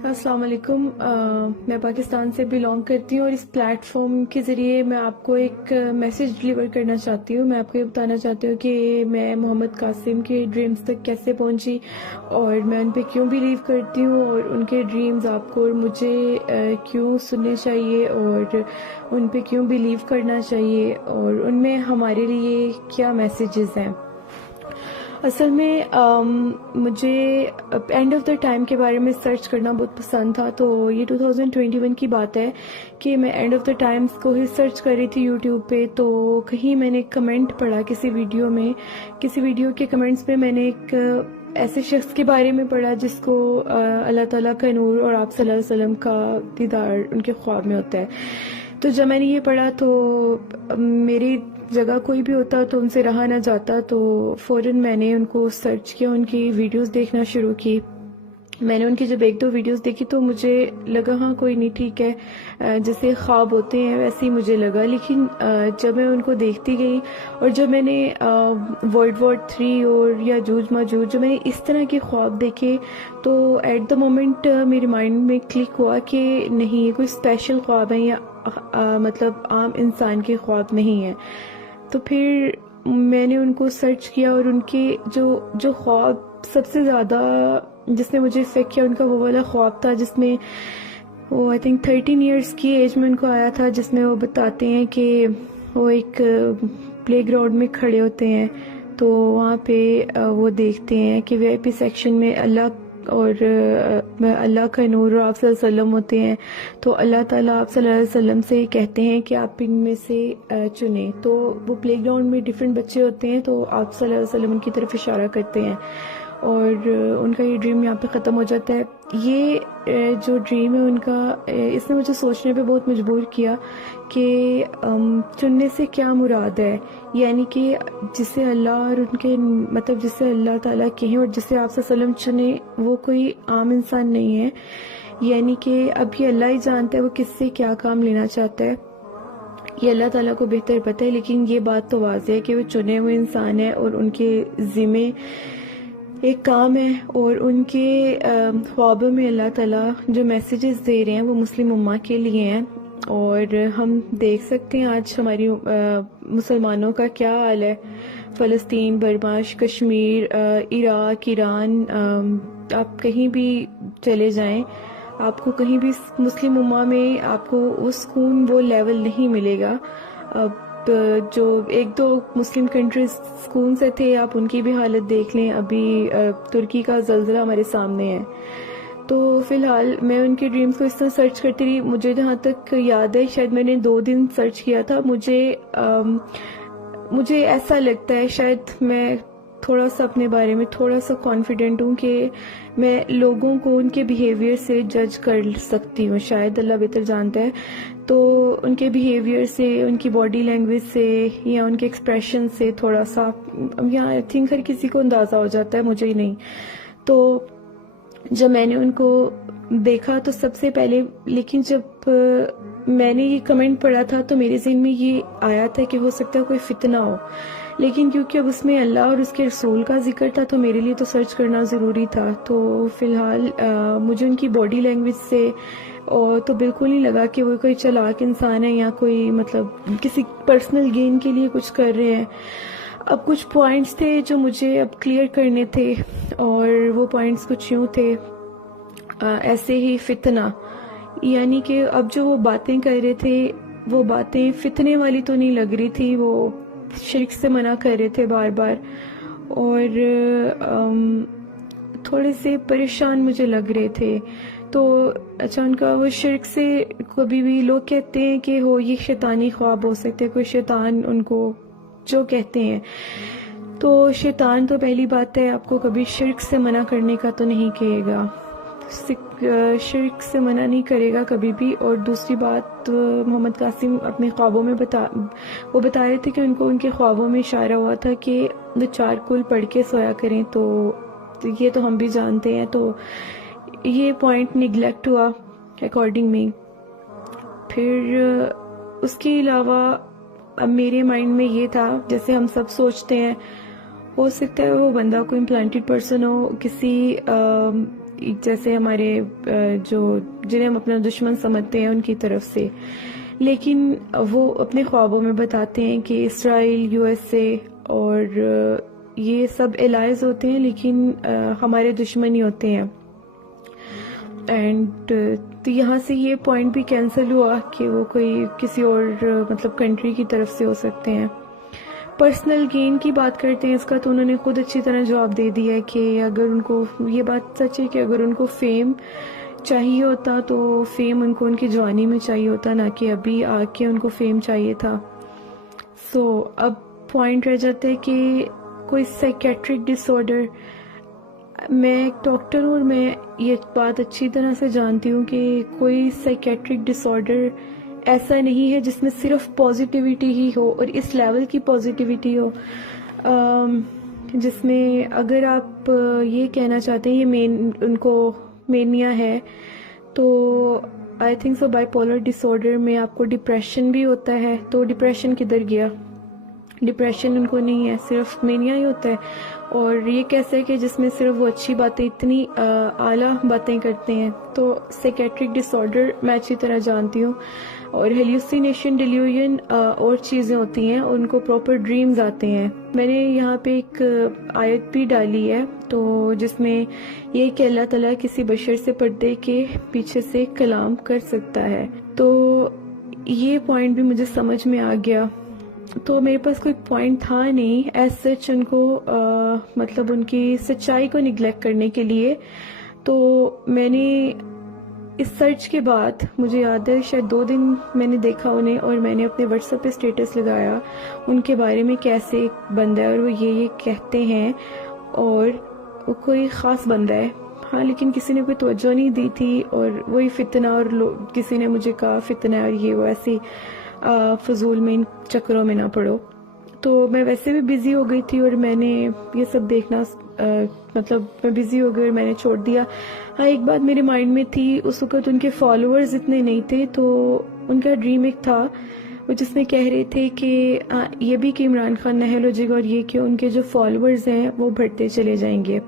السلام علیکم، میں پاکستان سے بلانگ کرتی ہوں اور اس پلیٹ فارم کے ذریعے میں آپ کو ایک میسج ڈلیور کرنا چاہتی ہوں. میں آپ کو یہ بتانا چاہتی ہوں کہ میں محمد قاسم کے ڈریمز تک کیسے پہنچی اور میں ان پہ کیوں بلیو کرتی ہوں، اور ان کے ڈریمز آپ کو اور مجھے کیوں سننے چاہیے اور ان پہ کیوں بلیو کرنا چاہیے، اور ان میں ہمارے لیے کیا میسیجز ہیں. اصل میں مجھے اینڈ آف دا ٹائم کے بارے میں سرچ کرنا بہت پسند تھا. تو یہ 2021 کی بات ہے کہ میں اینڈ آف دا ٹائمز کو ہی سرچ کر رہی تھی یوٹیوب پہ. تو کہیں میں نے کمنٹ پڑھا کسی ویڈیو کے کمنٹس پہ میں نے ایک ایسے شخص کے بارے میں پڑھا جس کو اللہ تعالیٰ کا نور اور آپ صلی اللہ علیہ وسلم کا دیدار ان کے خواب میں ہوتا ہے. تو جب میں نے یہ پڑھا تو میری جگہ کوئی بھی ہوتا تو ان سے رہا نہ جاتا. تو فوراً میں نے ان کو سرچ کیا، ان کی ویڈیوز دیکھنا شروع کی. میں نے ان کی جب ایک دو ویڈیوز دیکھی تو مجھے لگا ہاں کوئی نہیں، ٹھیک ہے، جیسے خواب ہوتے ہیں ویسے ہی مجھے لگا. لیکن جب میں ان کو دیکھتی گئی اور جب میں نے ورلڈ وار 3 اور یاجوج ماجوج جو میں نے اس طرح کے خواب دیکھے تو ایٹ دا مومنٹ میرے مائنڈ میں کلک ہوا کہ نہیں، یہ کوئی اسپیشل خواب ہے یا مطلب عام انسان کے خواب نہیں ہیں. تو پھر میں نے ان کو سرچ کیا اور ان کے جو خواب سب سے زیادہ جس نے مجھے افیکٹ کیا ان کا وہ والا خواب تھا جس میں وہ آئی تھنک 13 ایئرس کی ایج میں ان کو آیا تھا، جس میں وہ بتاتے ہیں کہ وہ ایک پلے گراؤنڈ میں کھڑے ہوتے ہیں تو وہاں پہ وہ دیکھتے ہیں کہ VIP سیکشن میں اللہ کا نور اور آپ صلی اللہ علیہ وسلم ہوتے ہیں. تو اللہ تعالیٰ آپ صلی اللہ علیہ وسلم سے کہتے ہیں کہ آپ ان میں سے چنیں. تو وہ پلے گراؤنڈ میں ڈیفرنٹ بچے ہوتے ہیں تو آپ صلی اللہ علیہ وسلم ان کی طرف اشارہ کرتے ہیں اور ان کا یہ ڈریم یہاں پہ ختم ہو جاتا ہے. یہ جو ڈریم ہے ان کا، اس نے مجھے سوچنے پہ بہت مجبور کیا کہ چننے سے کیا مراد ہے. یعنی کہ جسے اللہ اور ان کے مطلب جسے اللہ تعالیٰ کہیں اور جسے آپ صلی اللہ علیہ وسلم چنے وہ کوئی عام انسان نہیں ہے. یعنی کہ اب یہ اللہ ہی جانتا ہے وہ کس سے کیا کام لینا چاہتا ہے، یہ اللہ تعالیٰ کو بہتر پتہ ہے. لیکن یہ بات تو واضح ہے کہ وہ چنے ہوئے انسان ہیں اور ان کے ذمے ایک کام ہے، اور ان کے خوابوں میں اللہ تعالیٰ جو میسیجز دے رہے ہیں وہ مسلم امہ کے لیے ہیں. اور ہم دیکھ سکتے ہیں آج ہماری مسلمانوں کا کیا حال ہے. فلسطین، برما، کشمیر، عراق، ایران، آپ کہیں بھی چلے جائیں آپ کو کہیں بھی مسلم امہ میں آپ کو وہ سکون وہ لیول نہیں ملے گا. جو ایک دو مسلم کنٹریز سکون سے تھے آپ ان کی بھی حالت دیکھ لیں. ابھی ترکی کا زلزلہ ہمارے سامنے ہے. تو فی الحال میں ان کے ڈریمز کو اس طرح سرچ کرتی رہی. مجھے جہاں تک یاد ہے شاید میں نے 2 دن سرچ کیا تھا. مجھے ایسا لگتا ہے شاید میں تھوڑا سا اپنے بارے میں تھوڑا سا کانفیڈنٹ ہوں کہ میں لوگوں کو ان کے بیہیویئر سے جج کر سکتی ہوں. شاید اللہ بہتر جانتا ہے. تو ان کے بیہیویئر سے، ان کی باڈی لینگویج سے یا ان کے ایکسپریشن سے تھوڑا سا یا آئی تھنک ہر کسی کو اندازہ ہو جاتا ہے، مجھے ہی نہیں. تو جب میں نے ان کو دیکھا تو سب سے پہلے، لیکن جب میں نے یہ کمنٹ پڑھا تھا تو میرے ذہن میں یہ آیا تھا کہ ہو سکتا ہے کوئی فتنہ ہو. لیکن کیونکہ اب اس میں اللہ اور اس کے رسول کا ذکر تھا تو میرے لیے تو سرچ کرنا ضروری تھا. تو فی الحال مجھے ان کی باڈی لینگویج سے اور تو بالکل نہیں لگا کہ وہ کوئی چلاک انسان ہے یا کوئی مطلب کسی پرسنل گین کے لیے کچھ کر رہے ہیں. اب کچھ پوائنٹس تھے جو مجھے اب کلیئر کرنے تھے اور وہ پوائنٹس کچھ یوں تھے ایسے ہی فتنہ. یعنی کہ اب جو وہ باتیں کر رہے تھے وہ باتیں فتنے والی تو نہیں لگ رہی تھی، وہ شرک سے منع کر رہے تھے بار بار اور تھوڑے سے پریشان مجھے لگ رہے تھے. تو اچھا ان کا وہ شرک سے کبھی بھی لوگ کہتے ہیں کہ یہ شیطانی خواب ہو سکتے، کوئی شیطان ان کو جو کہتے ہیں. تو شیطان تو پہلی بات ہے آپ کو کبھی شرک سے منع کرنے کا تو نہیں کہے گا، شرک سے منع نہیں کرے گا کبھی بھی. اور دوسری بات محمد قاسم اپنے خوابوں میں وہ بتا رہے تھے کہ ان کو ان کے خوابوں میں اشارہ ہوا تھا کہ وہ 4 کل پڑھ کے سویا کریں. تو یہ تو ہم بھی جانتے ہیں. تو یہ پوائنٹ نگلیکٹ ہوا اکارڈنگ می. پھر اس کے علاوہ اب میرے مائنڈ میں یہ تھا جیسے ہم سب سوچتے ہیں ہو سکتا ہے وہ بندہ کوئی امپلانٹڈ پرسن ہو، کسی جیسے ہمارے جو جنہیں ہم اپنا دشمن سمجھتے ہیں ان کی طرف سے، لیکن وہ اپنے خوابوں میں بتاتے ہیں کہ اسرائیل، یو ایس اے اور یہ سب الائز ہوتے ہیں، لیکن ہمارے دشمن ہی ہوتے ہیں. اینڈ تو یہاں سے یہ پوائنٹ بھی کینسل ہوا کہ وہ کوئی کسی اور مطلب کنٹری کی طرف سے ہو سکتے ہیں. پرسنل گین کی بات کرتے ہیں اس کا، تو انہوں نے خود اچھی طرح جواب دے دیا ہے کہ اگر ان کو، یہ بات سچ ہے کہ اگر ان کو فیم چاہیے ہوتا تو فیم ان کو ان کی جوانی میں چاہیے ہوتا، نہ کہ ابھی آ کے ان کو فیم چاہیے تھا. سو اب پوائنٹ رہ جاتا ہے کہ کوئی سائیکیٹرک ڈس آرڈر، میں ایک ڈاکٹر ہوں اور میں یہ بات اچھی طرح سے جانتی ہوں کہ کوئی سائیکیٹرک ڈس آرڈر ایسا نہیں ہے جس میں صرف پازیٹیوٹی ہی ہو اور اس لیول کی پازیٹیوٹی ہو، جس میں اگر آپ یہ کہنا چاہتے ہیں یہ ان کو مینیا ہے، تو I think so bipolar disorder میں آپ کو ڈپریشن بھی ہوتا ہے. تو ڈپریشن کدھر گیا؟ ڈپریشن ان کو نہیں ہے، صرف مینیا ہی ہوتا ہے. اور یہ کیسے ہے کہ جس میں صرف وہ اچھی باتیں، اتنی اعلیٰ باتیں کرتے ہیں. تو سائیکیٹرک ڈس آرڈر میں اچھی طرح جانتی ہوں. اور ہیلوسینیشن، ڈیلیوژن اور چیزیں ہوتی ہیں، ان کو پراپر ڈریمز آتے ہیں. میں نے یہاں پہ ایک آیت بھی ڈالی ہے تو جس میں یہ کہ اللہ تعالیٰ کسی بشر سے پردے کے پیچھے سے کلام کر سکتا ہے. تو یہ پوائنٹ بھی مجھے سمجھ میں آ گیا. تو میرے پاس کوئی پوائنٹ تھا نہیں ایز سچ ان کو مطلب ان کی سچائی کو نگلیکٹ کرنے کے لیے. تو میں نے اس سرچ کے بعد، مجھے یاد ہے شاید 2 دن میں نے دیکھا انہیں، اور میں نے اپنے واٹس ایپ پہ اسٹیٹس لگایا ان کے بارے میں کیسے ایک بندہ ہے اور وہ یہ کہتے ہیں، اور وہ کوئی خاص بندہ ہے. ہاں لیکن کسی نے کوئی توجہ نہیں دی تھی، اور وہی فتنہ، اور کسی نے مجھے کہا فتنہ اور یہ وہ، ایسی فضول میں ان چکروں میں نہ پڑو. تو میں ویسے بھی بزی ہو گئی تھی اور میں نے یہ سب دیکھنا مطلب میں بزی ہو گئی اور میں نے چھوڑ دیا. ہاں ایک بات میرے مائنڈ میں تھی اس وقت، ان کے فالوورز اتنے نہیں تھے، تو ان کا ڈریم ایک تھا وہ جس میں کہہ رہے تھے کہ یہ بھی کہ عمران خان نہل ہو جائے گا، اور یہ کہ ان کے جو فالوورز ہیں وہ بڑھتے چلے جائیں گے.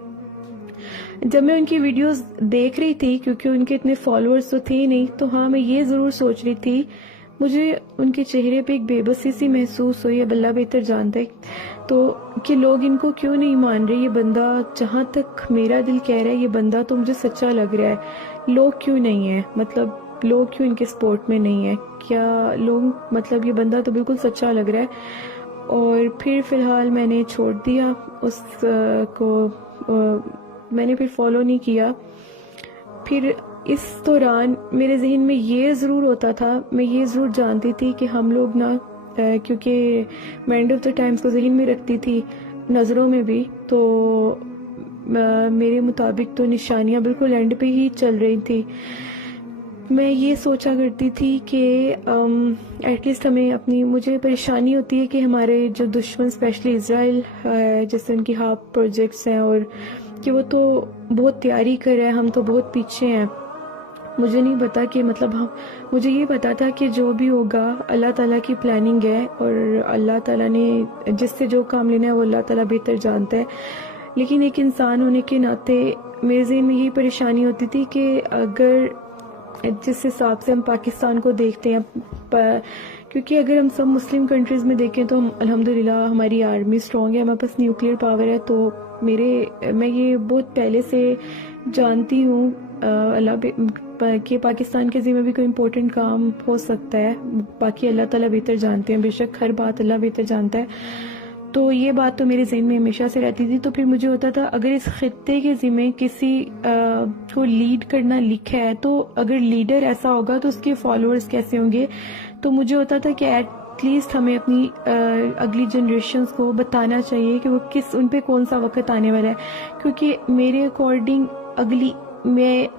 جب میں ان کی ویڈیوز دیکھ رہی تھی، کیونکہ ان کے اتنے فالوورز تو تھے نہیں، تو ہاں میں یہ ضرور سوچ رہی تھی، مجھے ان کے چہرے پہ ایک بے بسی سی محسوس ہوئی. اب اللہ بہتر جانتا ہے تو کہ لوگ ان کو کیوں نہیں مان رہے. یہ بندہ، جہاں تک میرا دل کہہ رہا ہے، یہ بندہ تو مجھے سچا لگ رہا ہے. لوگ کیوں نہیں ہیں، مطلب لوگ کیوں ان کے سپورٹ میں نہیں ہیں؟ کیا لوگ، مطلب یہ بندہ تو بالکل سچا لگ رہا ہے. اور پھر فی الحال میں نے چھوڑ دیا اس کو، میں نے پھر فالو نہیں کیا. پھر اس دوران میرے ذہن میں یہ ضرور ہوتا تھا، میں یہ ضرور جانتی تھی کہ ہم لوگ نا، کیونکہ میں اینڈ آف دا ٹائمز کو ذہن میں رکھتی تھی، نظروں میں بھی، تو میرے مطابق تو نشانیاں بالکل اینڈ پہ ہی چل رہی تھی. میں یہ سوچا کرتی تھی کہ ایٹ لیسٹ ہمیں اپنی، مجھے پریشانی ہوتی ہے کہ ہمارے جو دشمن اسپیشلی اسرائیل، جیسے ان کی ہاپ پروجیکٹس ہیں، اور کہ وہ تو بہت تیاری کر رہے ہیں، ہم تو بہت پیچھے ہیں. مجھے نہیں پتا کہ مطلب مجھے یہ پتا تھا کہ جو بھی ہوگا اللہ تعالیٰ کی پلاننگ ہے، اور اللہ تعالیٰ نے جس سے جو کام لینا ہے وہ اللہ تعالیٰ بہتر جانتا ہے. لیکن ایک انسان ہونے کے ناطے میرے ذہن میں یہی پریشانی ہوتی تھی کہ اگر جس حساب سے ہم پاکستان کو دیکھتے ہیں، کیونکہ اگر ہم سب مسلم کنٹریز میں دیکھیں تو ہم الحمدللہ ہماری آرمی اسٹرانگ ہے، ہمارے پاس نیوکلیئر پاور ہے. تو میں یہ بہت پہلے سے جانتی ہوں کہ پاکستان کے ذمہ بھی کوئی امپورٹنٹ کام ہو سکتا ہے. باقی اللہ تعالیٰ بہتر جانتے ہیں، بے شک ہر بات اللہ بہتر جانتا ہے. تو یہ بات تو میرے ذہن میں ہمیشہ سے رہتی تھی. تو پھر مجھے ہوتا تھا اگر اس خطے کے ذمہ کسی کو لیڈ کرنا لکھا ہے، تو اگر لیڈر ایسا ہوگا تو اس کے فالوورز کیسے ہوں گے. تو مجھے ہوتا تھا کہ ایٹ لیسٹ ہمیں اپنی اگلی جنریشنز کو بتانا چاہیے کہ وہ ان پہ کون سا وقت آنے والا ہے. کیونکہ میرے اکارڈنگ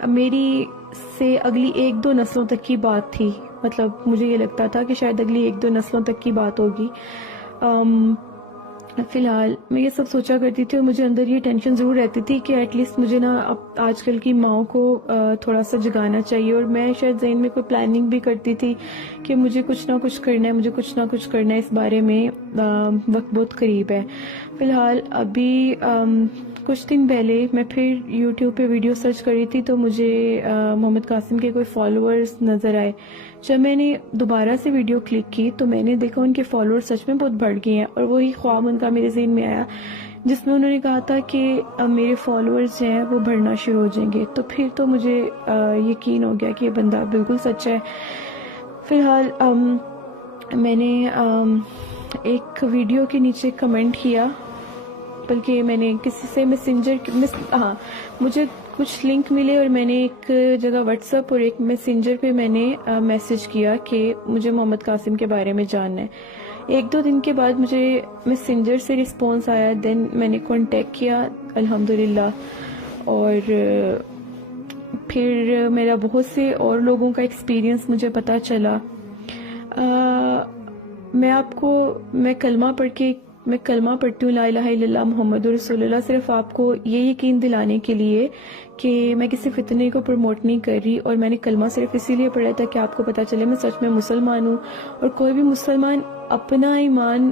میری سے اگلی 1-2 نسلوں تک کی بات تھی. مطلب مجھے یہ لگتا تھا کہ شاید اگلی 1-2 نسلوں تک کی بات ہوگی. فی الحال میں یہ سب سوچا کرتی تھی، اور مجھے اندر یہ ٹینشن ضرور رہتی تھی کہ ایٹ لیسٹ مجھے نا اب آج کل کی ماؤں کو تھوڑا سا جگانا چاہیے. اور میں شاید ذہن میں کوئی پلاننگ بھی کرتی تھی کہ مجھے کچھ نہ کچھ کرنا ہے، مجھے کچھ نہ کچھ کرنا ہے اس بارے میں. وقت بہت قریب ہے. فی الحال ابھی کچھ دن پہلے میں پھر یوٹیوب پہ ویڈیو سرچ کری تھی تو مجھے محمد قاسم کے کوئی فالوورز نظر آئے. جب میں نے دوبارہ سے ویڈیو کلک کی تو میں نے دیکھا ان کے فالوورز سچ میں بہت بڑھ گئے ہیں, اور وہی خواب ان کا میرے ذہن میں آیا جس میں انہوں نے کہا تھا کہ میرے فالوورز ہیں وہ بڑھنا شروع ہو جائیں گے. تو پھر تو مجھے یقین ہو گیا کہ یہ بندہ بالکل سچ ہے. فی الحال میں نے ایک ویڈیو کے نیچے کمنٹ کیا, بلکہ میں نے کسی سے مجھے کچھ لنک ملے اور میں نے ایک جگہ واٹس ایپ اور ایک میسنجر پہ میں نے میسج کیا کہ مجھے محمد قاسم کے بارے میں جاننا ہے. 1-2 دن کے بعد مجھے میسنجر سے رسپانس آیا, دین میں نے کانٹیکٹ کیا الحمدللہ, اور پھر میرا بہت سے اور لوگوں کا ایکسپیرینس مجھے پتہ چلا. میں کلمہ پڑھتی ہوں لا الہ الا اللہ محمد رسول اللہ, صرف آپ کو یہ یقین دلانے کے لیے کہ میں کسی فتنے کو پروموٹ نہیں کر رہی, اور میں نے کلمہ صرف اسی لیے پڑھا تھا کہ آپ کو پتہ چلے میں سچ میں مسلمان ہوں. اور کوئی بھی مسلمان اپنا ایمان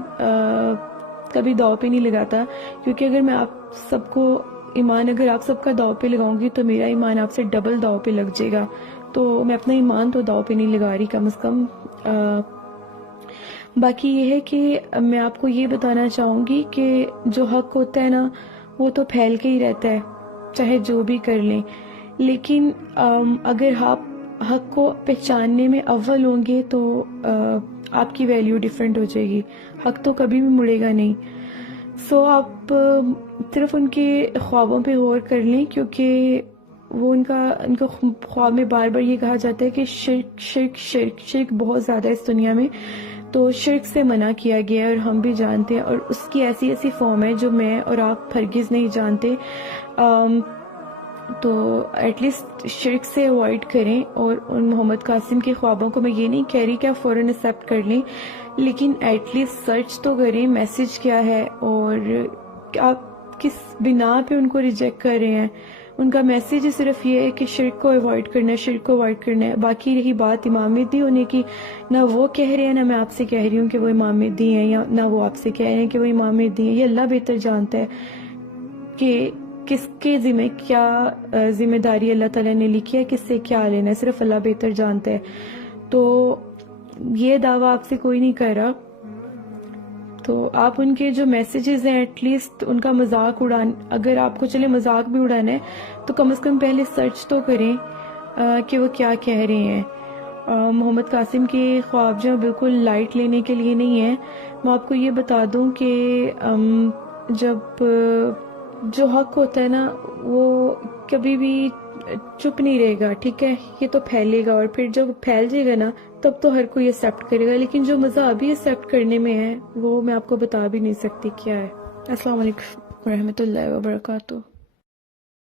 کبھی داؤ پہ نہیں لگاتا, کیونکہ اگر میں آپ سب کا داؤ پہ لگاؤں گی تو میرا ایمان آپ سے ڈبل داؤ پہ لگ جائے گا. تو میں اپنا ایمان تو داؤ پہ نہیں لگا رہی کم از کم. باقی یہ ہے کہ میں آپ کو یہ بتانا چاہوں گی کہ جو حق ہوتا ہے نا وہ تو پھیل کے ہی رہتا ہے, چاہے جو بھی کر لیں. لیکن اگر آپ حق کو پہچاننے میں اول ہوں گے تو آپ کی ویلیو ڈیفرنٹ ہو جائے گی. حق تو کبھی بھی مڑے گا نہیں. سو آپ صرف ان کے خوابوں پہ غور کر لیں, کیونکہ وہ ان کا خواب میں بار بار یہ کہا جاتا ہے کہ شرک بہت زیادہ ہے اس دنیا میں. تو شرک سے منع کیا گیا ہے, اور ہم بھی جانتے ہیں, اور اس کی ایسی فارم ہے جو میں اور آپ ہرگز نہیں جانتے. تو ایٹ لیسٹ شرک سے اوائڈ کریں, اور ان محمد قاسم کے خوابوں کو میں یہ نہیں کہہ رہی کہ آپ فوراً ایکسیپٹ کر لیں, لیکن ایٹ لیسٹ سرچ تو کریں میسج کیا ہے اور آپ کس بنا پہ ان کو ریجیکٹ کر رہے ہیں. ان کا میسج صرف یہ ہے کہ شرک کو اوائڈ کرنا ہے. باقی رہی بات امام مہدی ہونے کی, نہ وہ کہہ رہے ہیں نہ میں آپ سے کہہ رہی ہوں کہ وہ امام مہدی ہیں, یا نہ وہ آپ سے کہہ رہے ہیں کہ وہ امام مہدی ہیں. یہ اللہ بہتر جانتا ہے کہ کس کے ذمہ کیا ذمہ داری اللہ تعالیٰ نے لکھی ہے, کس سے کیا لینا ہے, صرف اللہ بہتر جانتا ہے. تو یہ دعویٰ آپ سے کوئی نہیں کر رہا. تو آپ ان کے جو میسیجز ہیں ایٹ لیسٹ ان کا مذاق اگر آپ کو چلے مذاق بھی اڑانا ہے تو کم از کم پہلے سرچ تو کریں کہ وہ کیا کہہ رہے ہیں. محمد قاسم کے خواب جو بالکل لائٹ لینے کے لیے نہیں ہیں. میں آپ کو یہ بتا دوں کہ جب جو حق ہوتا ہے نا وہ کبھی بھی چپ نہیں رہے گا, ٹھیک ہے, یہ تو پھیلے گا, اور پھر جب پھیل جائے گا نا تب تو ہر کوئی ایکسیپٹ کرے گا. لیکن جو مزہ ابھی ایکسیپٹ کرنے میں ہے وہ میں آپ کو بتا بھی نہیں سکتی کیا ہے. السلام علیکم ورحمۃ اللہ وبرکاتہ.